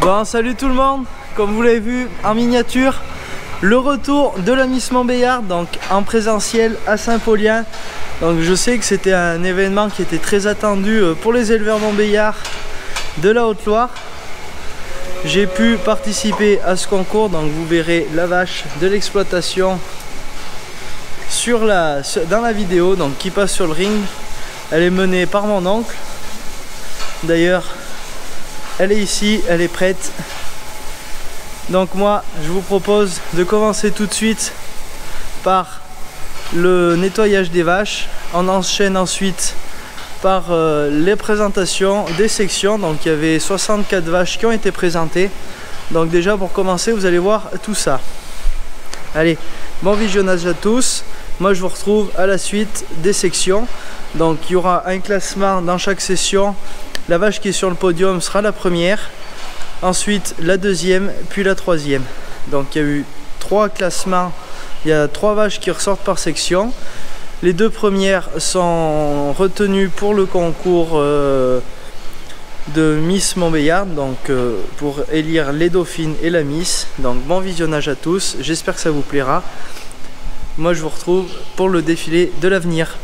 Bon, salut tout le monde, comme vous l'avez vu en miniature, le retour de la Miss Montbéliard, donc en présentiel à Saint-Paulien. Donc je sais que c'était un événement qui était très attendu pour les éleveurs montbéliards de la Haute-Loire. J'ai pu participer à ce concours, donc vous verrez la vache de l'exploitation dans la vidéo, donc qui passe sur le ring. Elle est menée par mon oncle. D'ailleurs, elle est ici, elle est prête. Donc moi, je vous propose de commencer tout de suite par le nettoyage des vaches. On enchaîne ensuite par les présentations des sections. Donc il y avait 64 vaches qui ont été présentées. Donc déjà pour commencer, vous allez voir tout ça. Allez, bon visionnage à tous. Moi je vous retrouve à la suite des sections. Donc il y aura un classement dans chaque session. La vache qui est sur le podium sera la première. Ensuite la deuxième, puis la troisième. Donc il y a eu 3 classements. Il y a 3 vaches qui ressortent par section. Les 2 premières sont retenues pour le concours de Miss Montbéliard, donc pour élire les dauphines et la Miss. Donc bon visionnage à tous, j'espère que ça vous plaira. Moi je vous retrouve pour le défilé de l'avenir.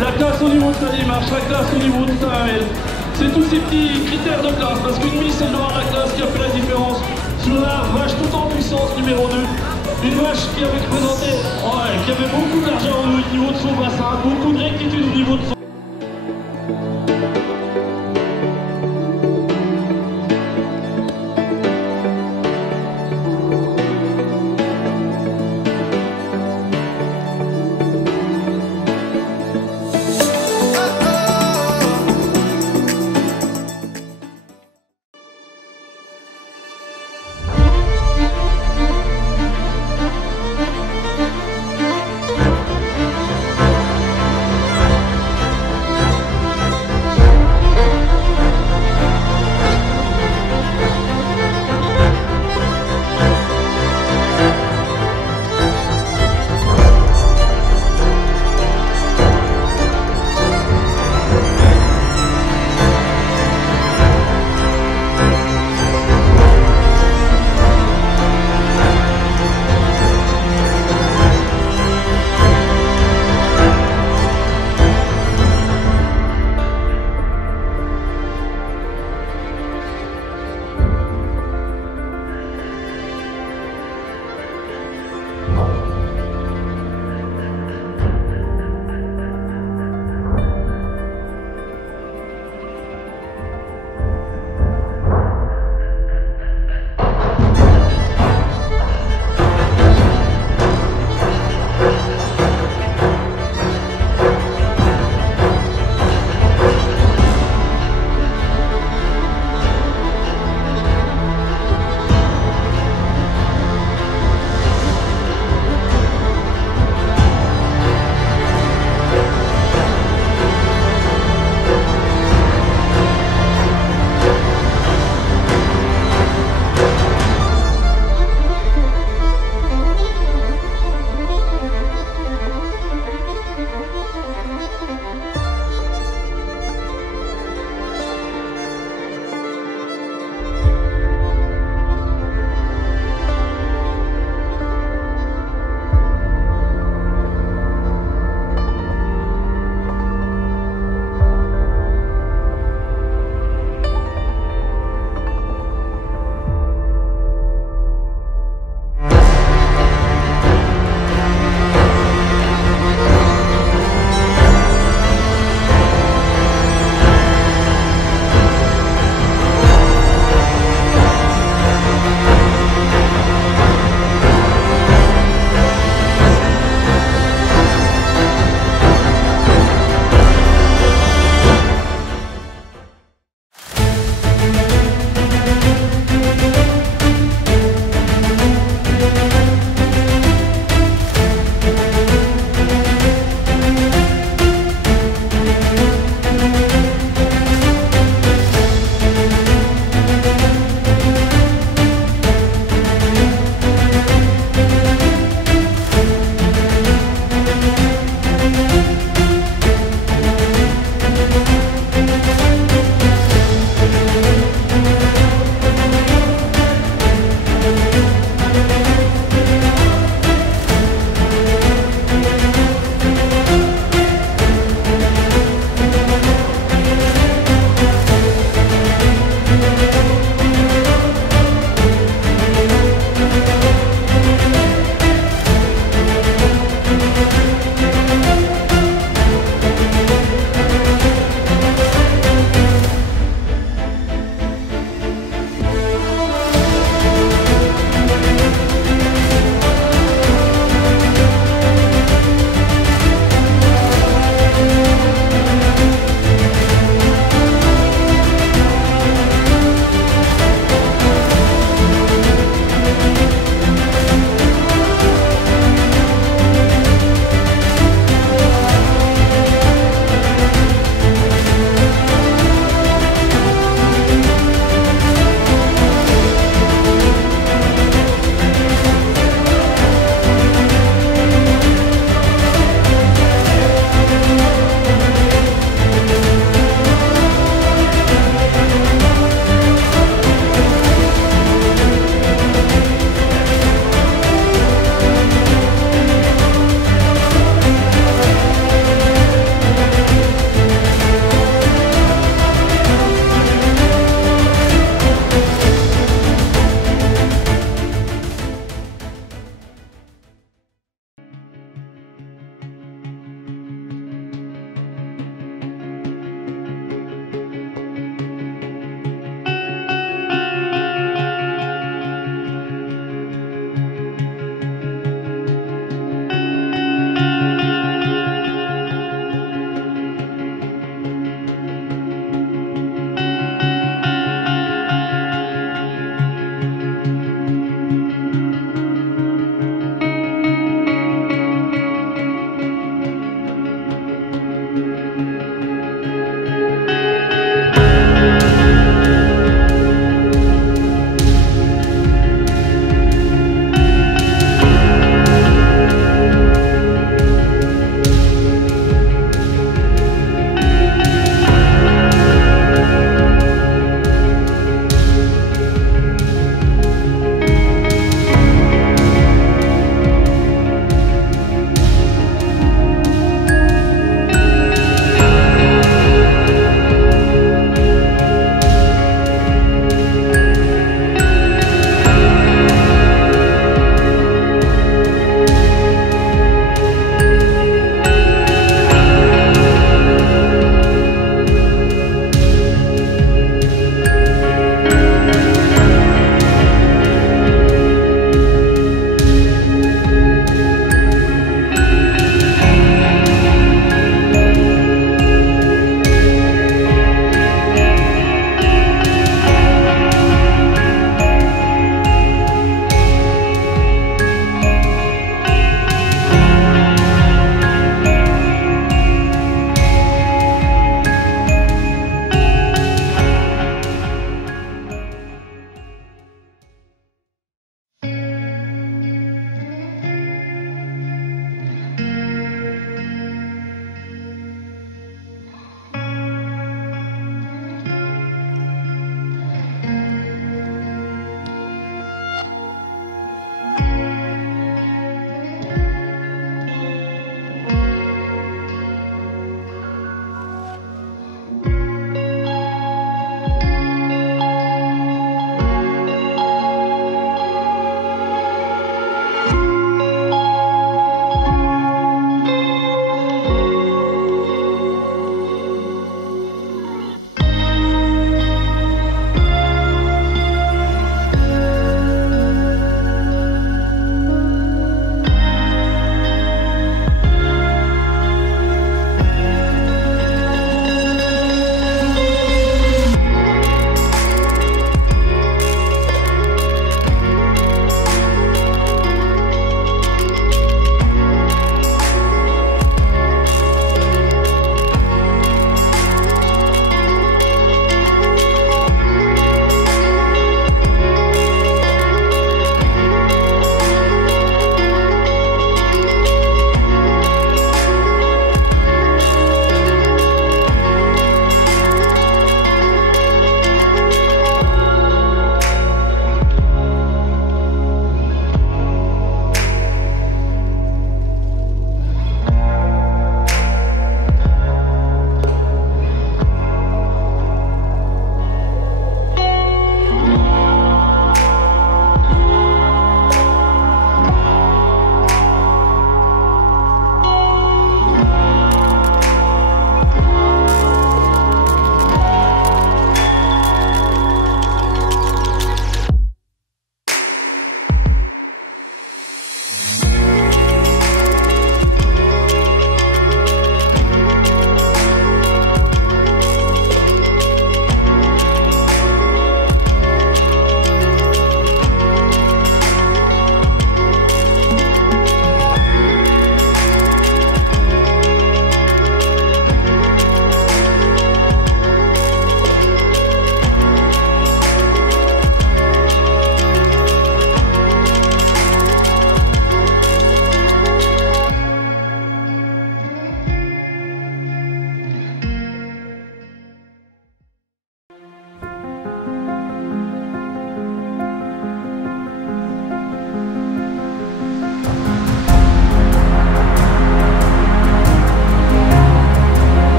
La classe au niveau de sa démarche, la classe au niveau de sa elle. C'est tous ces petits critères de classe, parce qu'une Miss, elle doit avoir la classe qui a fait la différence sur la vache tout en puissance numéro 2. Une vache qui avait présenté, qui avait beaucoup d'argent au niveau de son bassin, beaucoup de rectitude au niveau de son...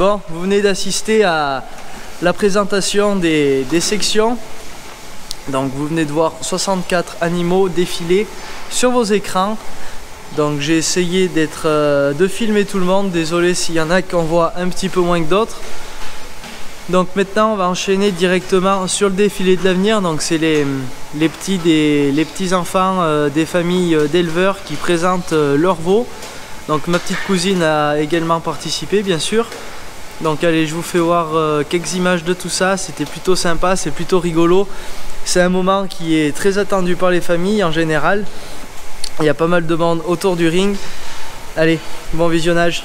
Bon, vous venez d'assister à la présentation des sections. Donc vous venez de voir 64 animaux défiler sur vos écrans. Donc j'ai essayé de filmer tout le monde. Désolé s'il y en a qu'on voit un petit peu moins que d'autres. Donc maintenant on va enchaîner directement sur le défilé de l'avenir. Donc c'est les petits enfants des familles d'éleveurs qui présentent leurs veaux. Donc ma petite cousine a également participé bien sûr. Donc allez, je vous fais voir quelques images de tout ça. C'était plutôt sympa, c'est plutôt rigolo. C'est un moment qui est très attendu par les familles en général. Il y a pas mal de monde autour du ring. Allez, bon visionnage.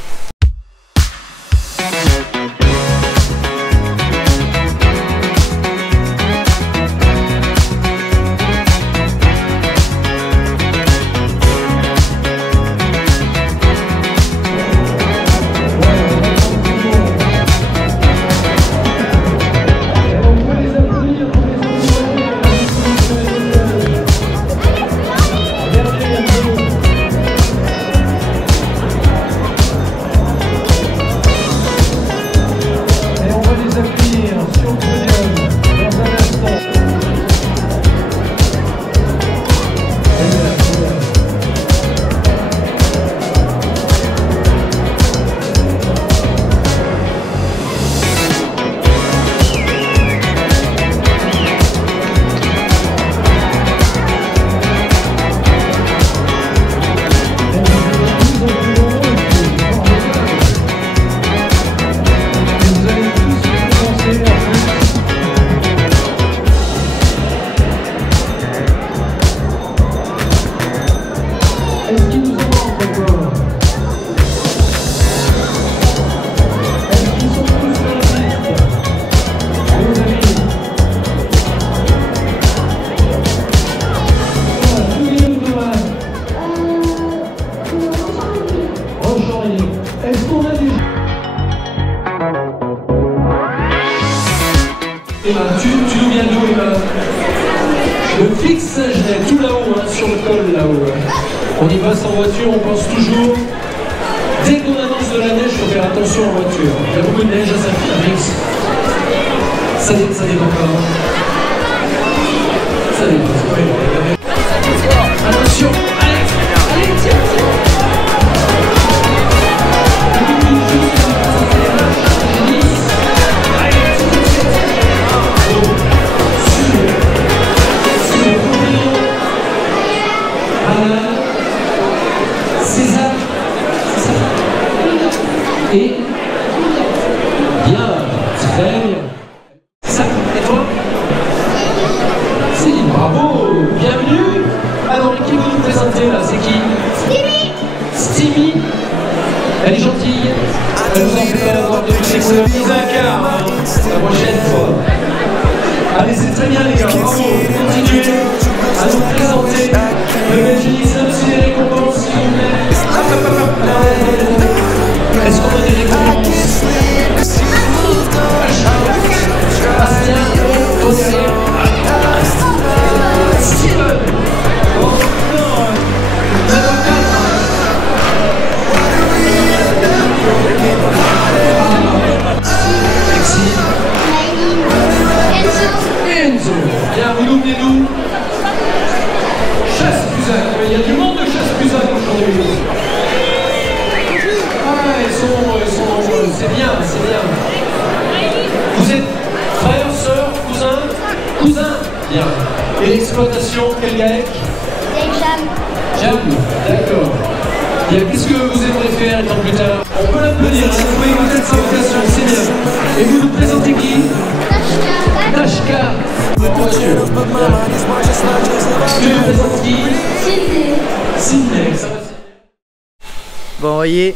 Tu nous viens d'où, Emma? Le fixe Saint-Genès, tout là-haut, hein, sur le col là-haut. On y passe en voiture, on pense toujours. Dès qu'on annonce de la neige, il faut faire attention en voiture. Il y a beaucoup de neige à Saint-Félix. Ça dépend pas. Ça dépend. Attention, allez, tiens. Et bien, très bien. Ça, et toi? Céline, bravo, bienvenue. Alors, qui vous nous présenter là? C'est qui? Stevie. Stevie. Elle est gentille. Elle nous en fait avoir de toutes les couleurs. Ils incarnent, hein, la prochaine fois. Allez, c'est très bien les gars, bravo. Continuez à nous présenter le Belgique, aussi les récompenses, s'il vous plaît. Est-ce qu'on a des récompenses? Bastien, toi derrière. Steven. Oh non. Merci. Enzo. Bien, vous nous venez d'où? Chasse-Puzac. Il y a du monde de Chasse-Puzac aujourd'hui. C'est bien, c'est bien. Vous êtes frère, sœur, cousin? Bien. Et l'exploitation, quel GAEC? Jam. D'accord. Bien, qu'est-ce que vous aimeriez faire étant plus tard? On peut l'applaudir, vous pouvez écouter sa vocation, c'est bien. Et vous nous présentez qui? Nashka. Tu nous présentes qui? Sydney. Ça va. Bon, vous voyez,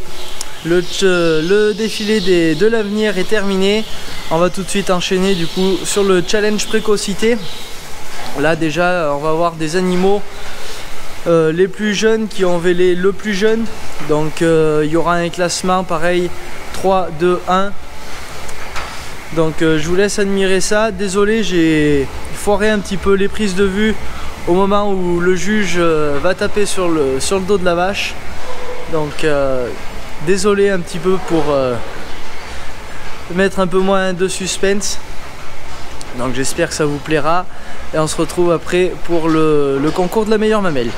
le défilé de l'avenir est terminé. On va tout de suite enchaîner du coup sur le challenge précocité. Là déjà, on va voir des animaux les plus jeunes qui ont vélé le plus jeune. Donc il y aura un classement pareil 3, 2, 1. Donc je vous laisse admirer ça. Désolé, j'ai foiré un petit peu les prises de vue au moment où le juge va taper sur le dos de la vache. Donc désolé un petit peu mettre un peu moins de suspense. Donc j'espère que ça vous plaira. Et on se retrouve après pour le concours de la meilleure mamelle.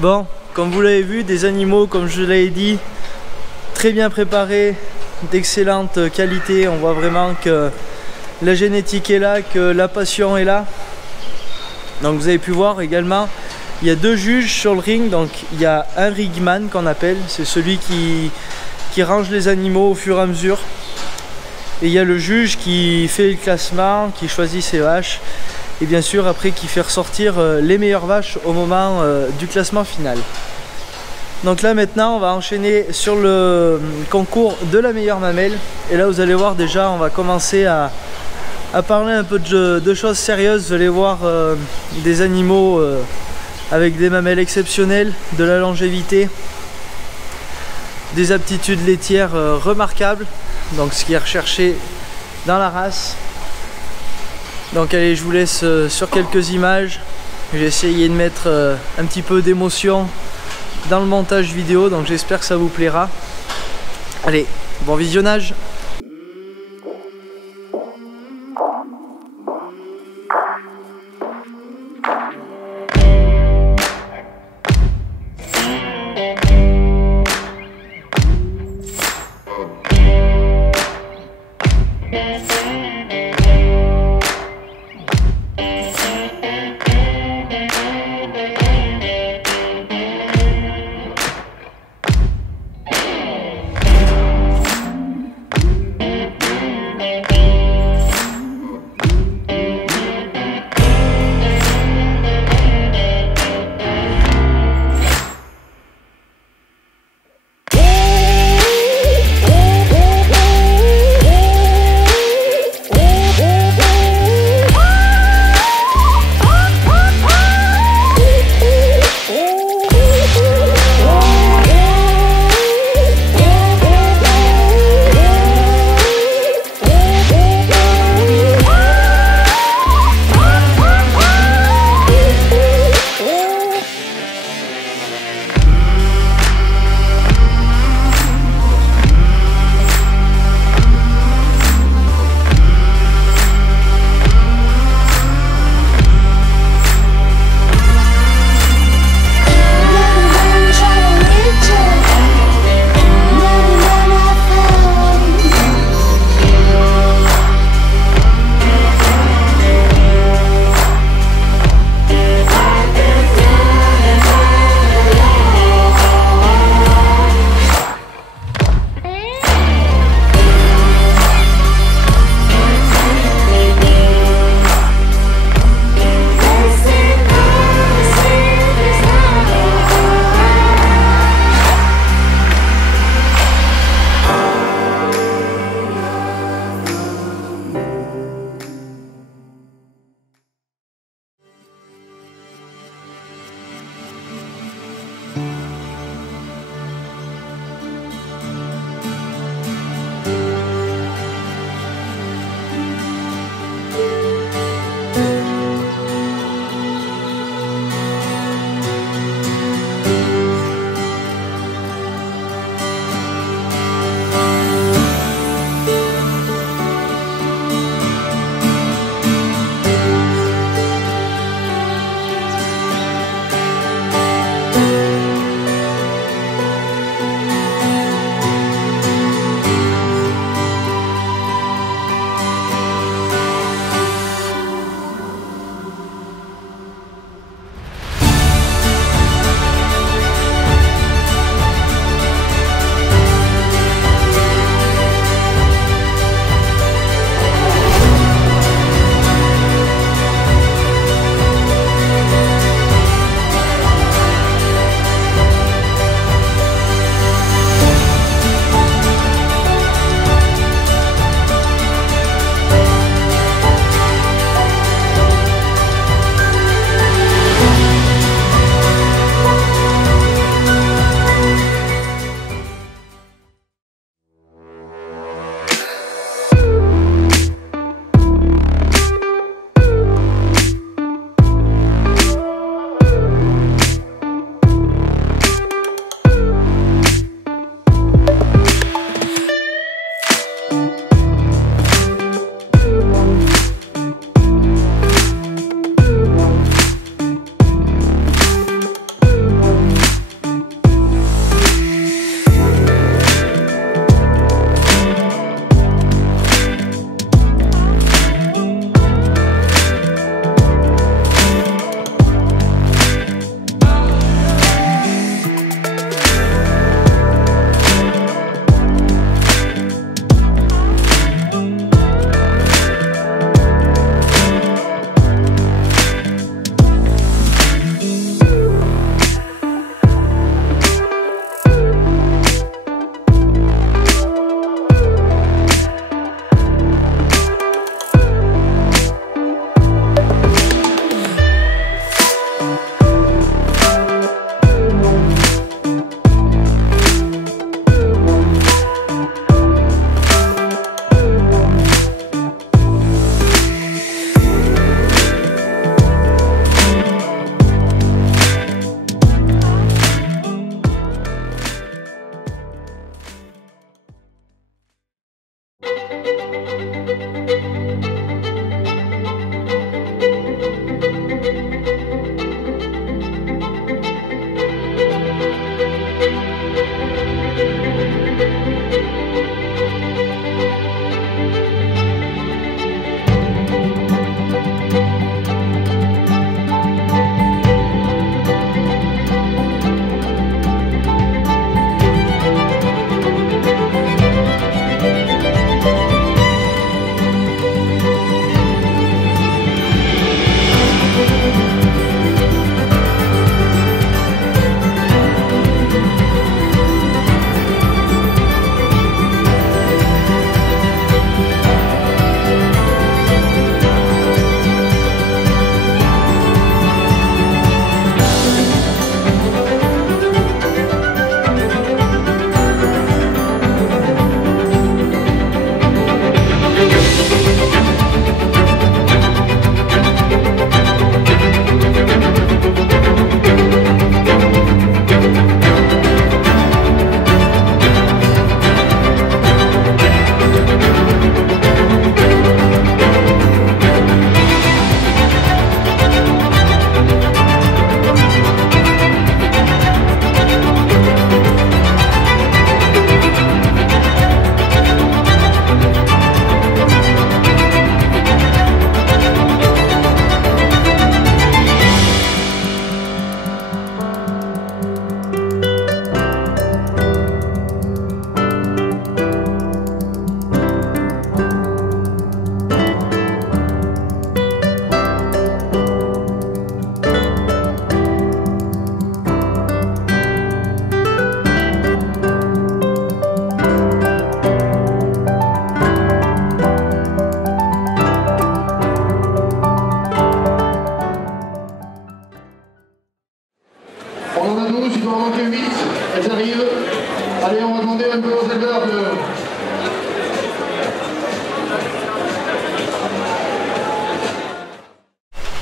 Bon, comme vous l'avez vu, des animaux, comme je l'avais dit, très bien préparés, d'excellente qualité. On voit vraiment que la génétique est là, que la passion est là. Donc vous avez pu voir également, il y a 2 juges sur le ring. Donc il y a un rigman qu'on appelle, c'est celui qui range les animaux au fur et à mesure. Et il y a le juge qui fait le classement, qui choisit ses vaches. Et bien sûr après qui fait ressortir les meilleures vaches au moment du classement final. Donc là maintenant on va enchaîner sur le concours de la meilleure mamelle. Et là vous allez voir déjà on va commencer à parler un peu de choses sérieuses. Vous allez voir des animaux avec des mamelles exceptionnelles, de la longévité, des aptitudes laitières remarquables, donc ce qui est recherché dans la race. Donc allez, je vous laisse sur quelques images. J'ai essayé de mettre un petit peu d'émotion dans le montage vidéo, donc j'espère que ça vous plaira. Allez, bon visionnage.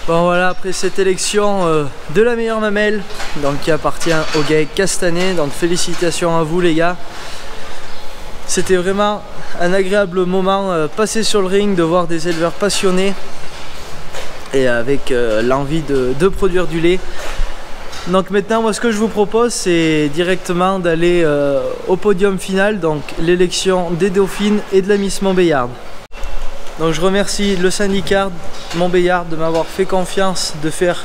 Bon voilà, après cette élection de la meilleure mamelle, donc qui appartient au GAEC Castanet, donc félicitations à vous les gars. C'était vraiment un agréable moment passé sur le ring, de voir des éleveurs passionnés et avec l'envie de produire du lait. Donc maintenant, moi ce que je vous propose, c'est directement d'aller au podium final, donc l'élection des dauphines et de la Miss Montbéliarde. Donc je remercie le syndicat Montbéliarde de m'avoir fait confiance de faire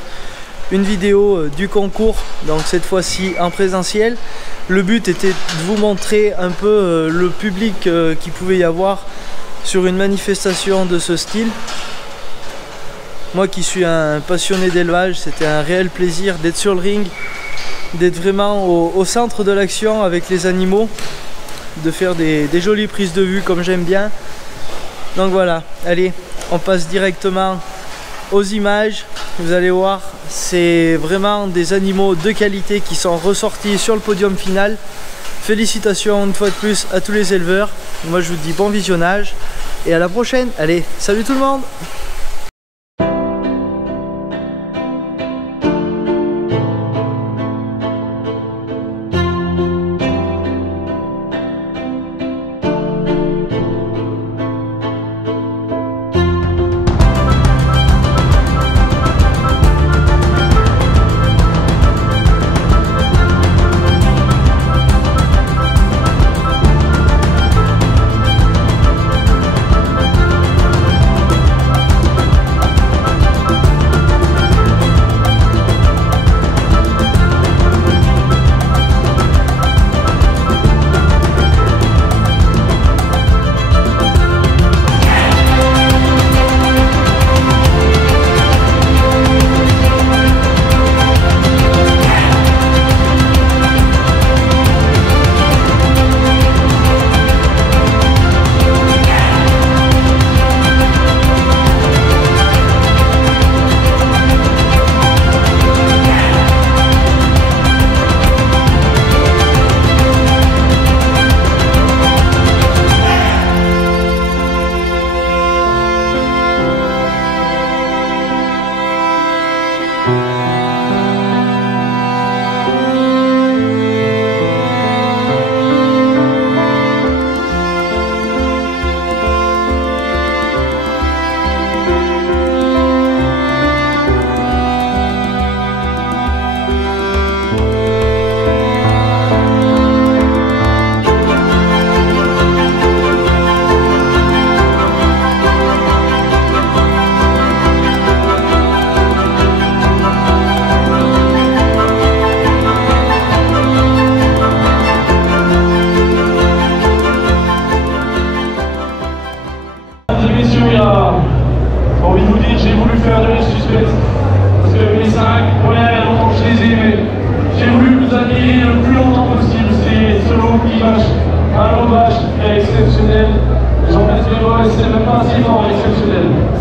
une vidéo du concours, donc cette fois-ci en présentiel. Le but était de vous montrer un peu le public qu'il pouvait y avoir sur une manifestation de ce style. Moi qui suis un passionné d'élevage, c'était un réel plaisir d'être sur le ring, d'être vraiment au centre de l'action avec les animaux, de faire des jolies prises de vue comme j'aime bien. Donc voilà, allez, on passe directement aux images. Vous allez voir, c'est vraiment des animaux de qualité qui sont ressortis sur le podium final. Félicitations une fois de plus à tous les éleveurs. Moi je vous dis bon visionnage et à la prochaine. Allez, salut tout le monde!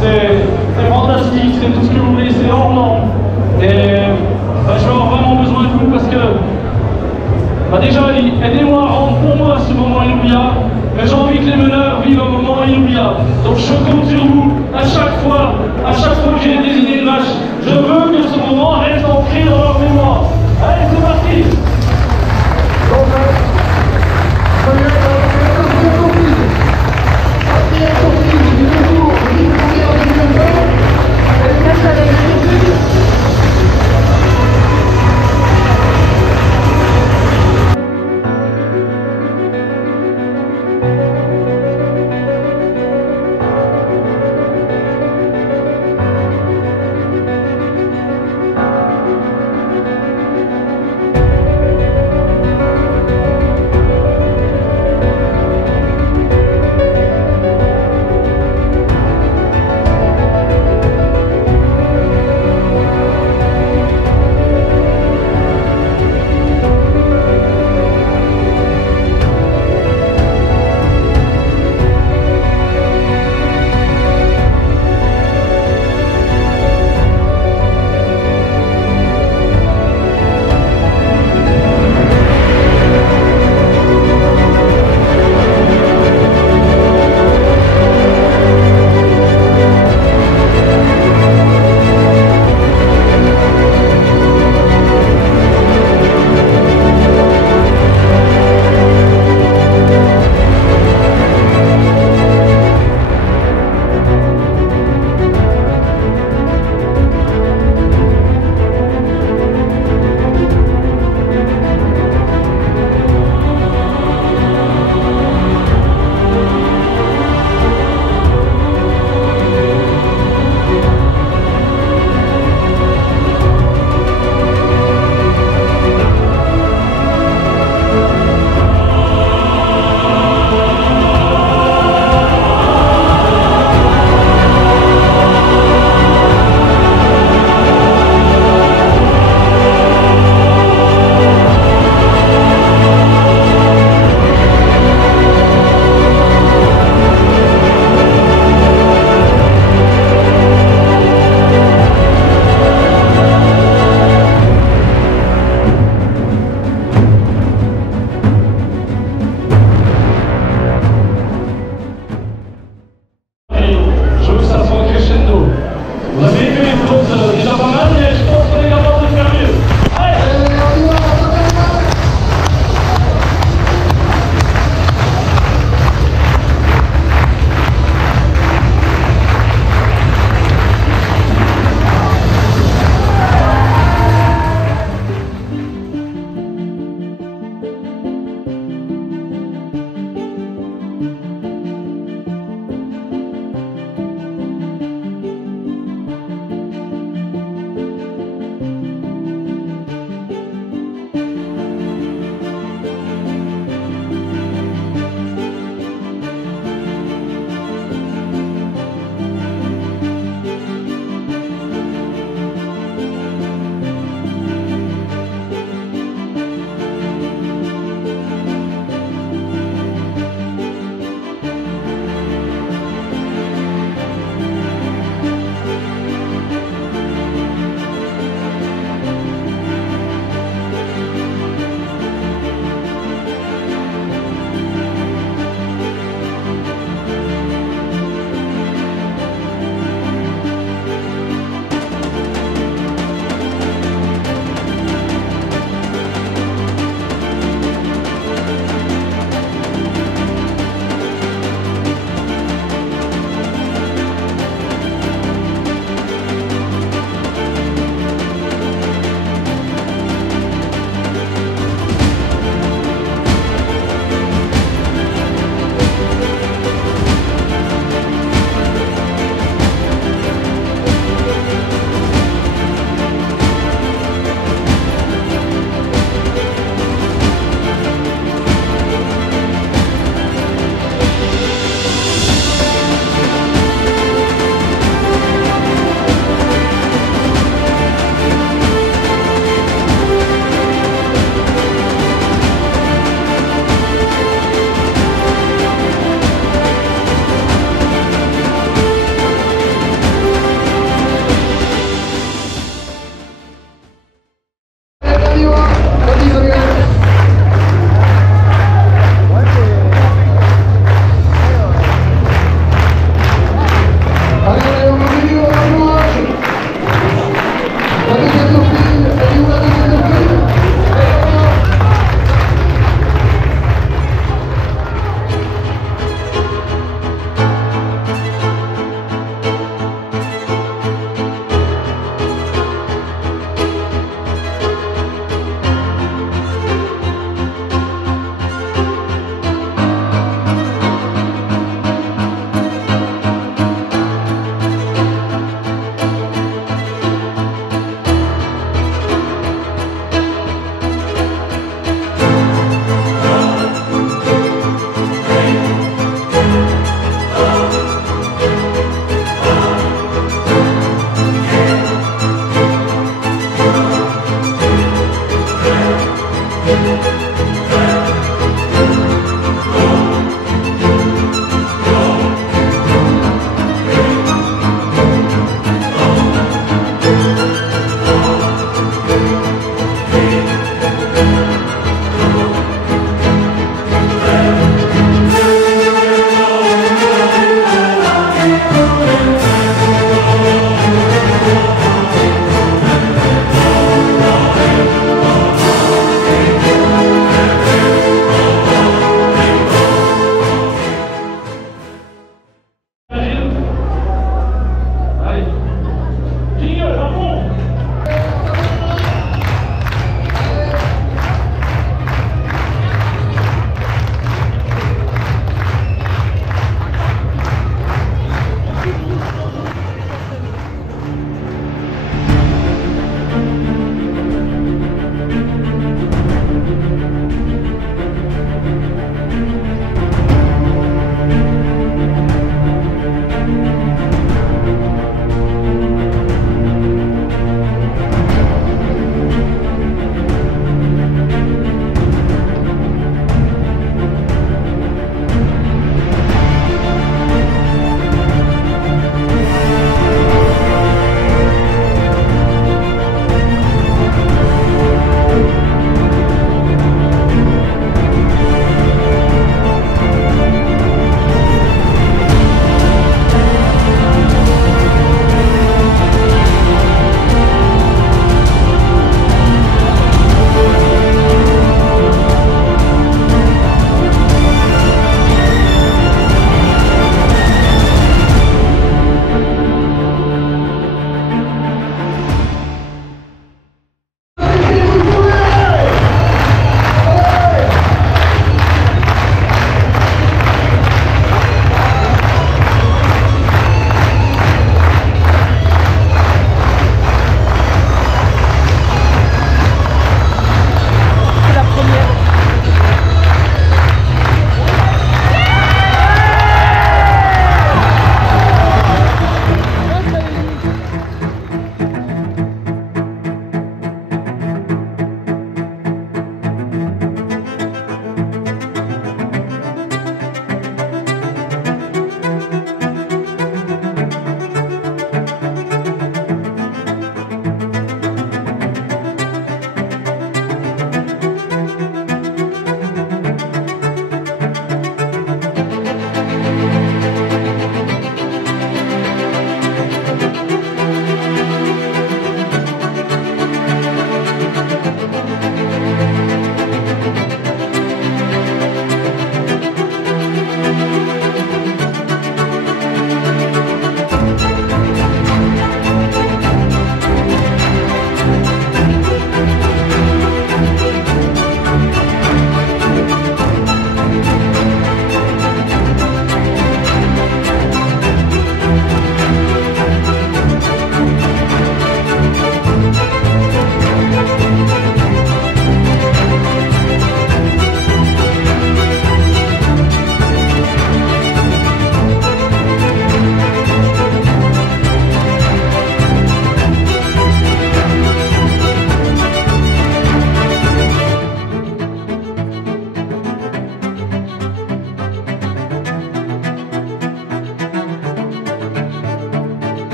C'est fantastique, c'est tout ce que vous voulez, c'est hors norme. Et je vais avoir vraiment besoin de vous parce que déjà, aidez-moi à rendre pour moi ce moment inoubliable. Mais j'ai envie que les meneurs vivent un moment inoubliable. Donc je compte sur vous à chaque fois que j'ai des idées de match. Je veux que ce moment reste ancré dans leur mémoire. Allez, c'est parti! Merci.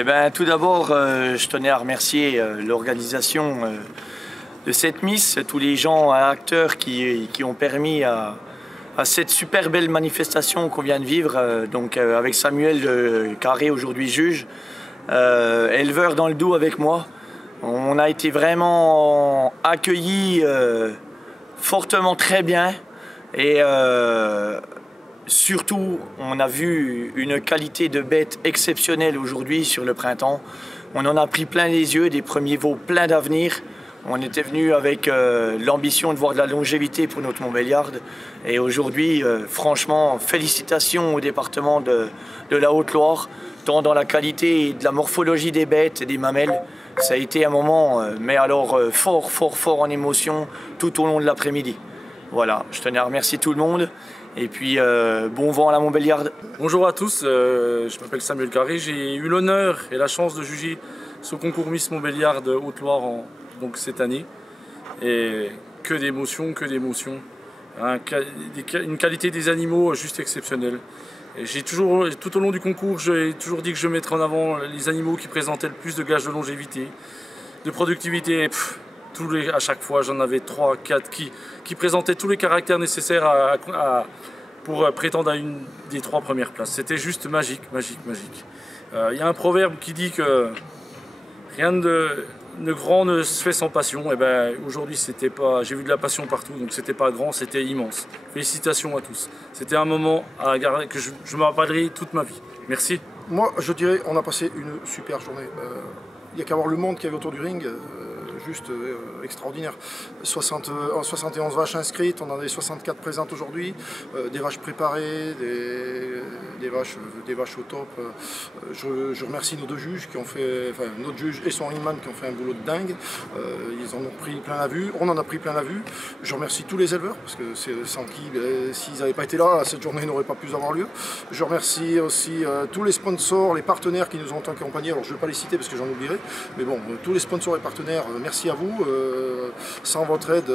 Eh ben, tout d'abord, je tenais à remercier l'organisation de cette Miss, tous les gens, acteurs qui ont permis à cette super belle manifestation qu'on vient de vivre, donc avec Samuel Carré, aujourd'hui juge, éleveur dans le Doubs avec moi. On a été vraiment accueillis fortement très bien et surtout on a vu une qualité de bête exceptionnelle aujourd'hui sur le printemps. On en a pris plein les yeux, des premiers veaux pleins d'avenir. On était venu avec l'ambition de voir de la longévité pour notre Montbéliarde. Et aujourd'hui, franchement, félicitations au département de la Haute-Loire, tant dans la qualité et de la morphologie des bêtes et des mamelles. Ça a été un moment, mais alors fort en émotion tout au long de l'après-midi. Voilà, je tenais à remercier tout le monde. Et puis, bon vent à la Montbéliarde. Bonjour à tous, je m'appelle Samuel Carré. J'ai eu l'honneur et la chance de juger ce concours Miss Montbéliarde Haute-Loire donc cette année, et que d'émotions, une qualité des animaux juste exceptionnelle. Et tout au long du concours, j'ai toujours dit que je mettrais en avant les animaux qui présentaient le plus de gages de longévité, de productivité. À chaque fois, j'en avais 3, 4 qui présentaient tous les caractères nécessaires pour prétendre à une des 3 premières places. C'était juste magique. Il y a un proverbe qui dit que rien de grand ne se fait sans passion. Et ben aujourd'hui j'ai vu de la passion partout, donc c'était pas grand, c'était immense. Félicitations à tous. C'était un moment à garder que je me rappellerai toute ma vie. Merci. Moi je dirais on a passé une super journée. Il n'y a qu'à voir le monde qu'il y avait autour du ring. Juste extraordinaire. 71 vaches inscrites, on en a 64 présentes aujourd'hui, des vaches préparées, des vaches au top. Je remercie nos 2 juges qui ont fait, enfin notre juge et son ringman qui ont fait un boulot de dingue. Ils en ont pris plein la vue, on en a pris plein la vue. Je remercie tous les éleveurs parce que sans qui, s'ils n'avaient pas été là, cette journée n'aurait pas pu avoir lieu. Je remercie aussi tous les sponsors, les partenaires qui nous ont accompagnés. Alors je ne vais pas les citer parce que j'en oublierai, mais bon, tous les sponsors et partenaires, merci à vous. Sans votre aide,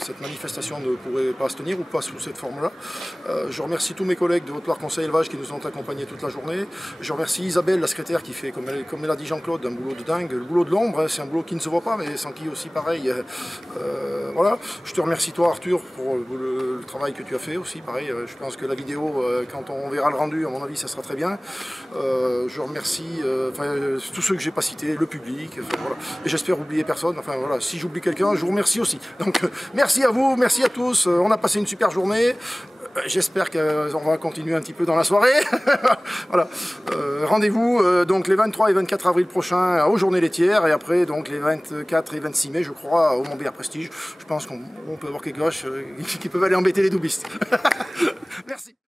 cette manifestation ne pourrait pas se tenir ou pas sous cette forme-là. Je remercie tous mes collègues de Haute-Loire Conseil Élevage qui nous ont accompagnés toute la journée. Je remercie Isabelle, la secrétaire, qui fait, comme elle a dit Jean-Claude, un boulot de dingue. Le boulot de l'ombre, hein, c'est un boulot qui ne se voit pas, mais sans qui aussi pareil. Voilà. Je te remercie toi Arthur pour le travail que tu as fait aussi. Pareil, je pense que la vidéo, quand on verra le rendu, à mon avis, ça sera très bien. Je remercie tous ceux que j'ai pas cités, le public. Voilà. Et j'espère oublier personne. Enfin voilà, si j'oublie quelqu'un, je vous remercie aussi. Donc merci à vous, merci à tous. On a passé une super journée. J'espère qu'on va continuer un petit peu dans la soirée. Voilà. Rendez-vous donc les 23 et 24 avril prochains aux Journées laitières et après donc les 24 et 26 mai, je crois, au Montbéliard Prestige. Je pense qu'on peut avoir quelques vaches qui peuvent aller embêter les doubistes. Merci.